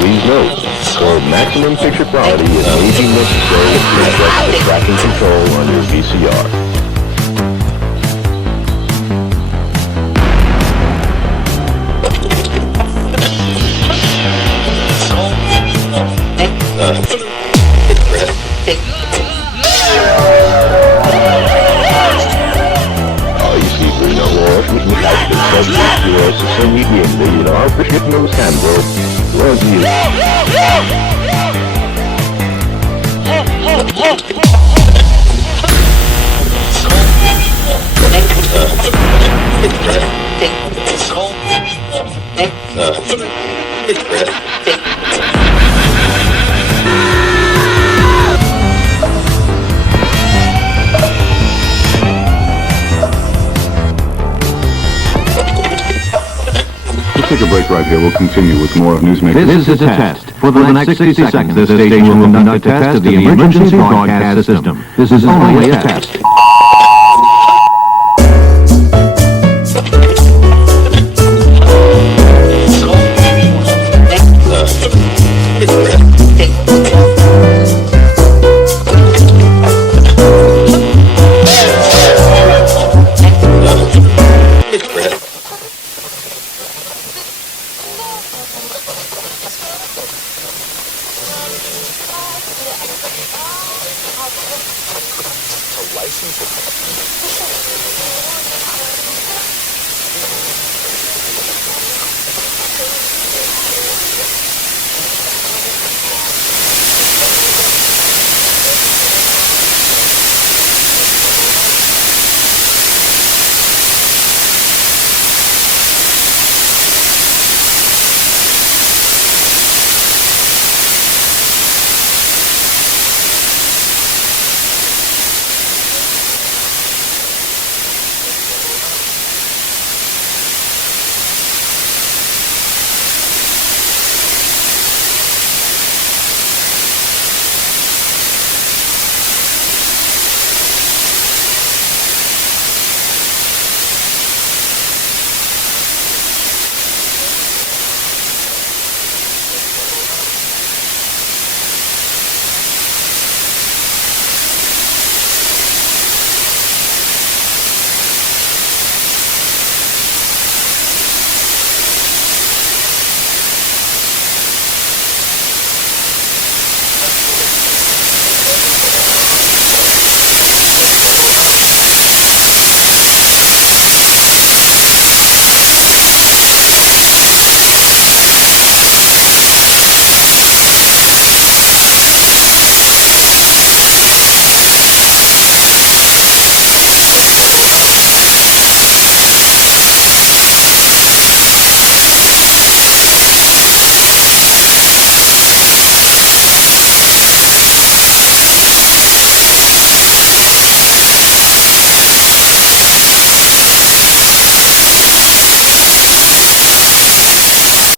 Please note, for maximum picture quality, it may be necessary to adjust the tracking control on your VCR. Take a break right here. We'll continue with more of Newsmaker. This is a test. For the next 60 seconds, this station will conduct a test of the emergency broadcast system. This is only a test.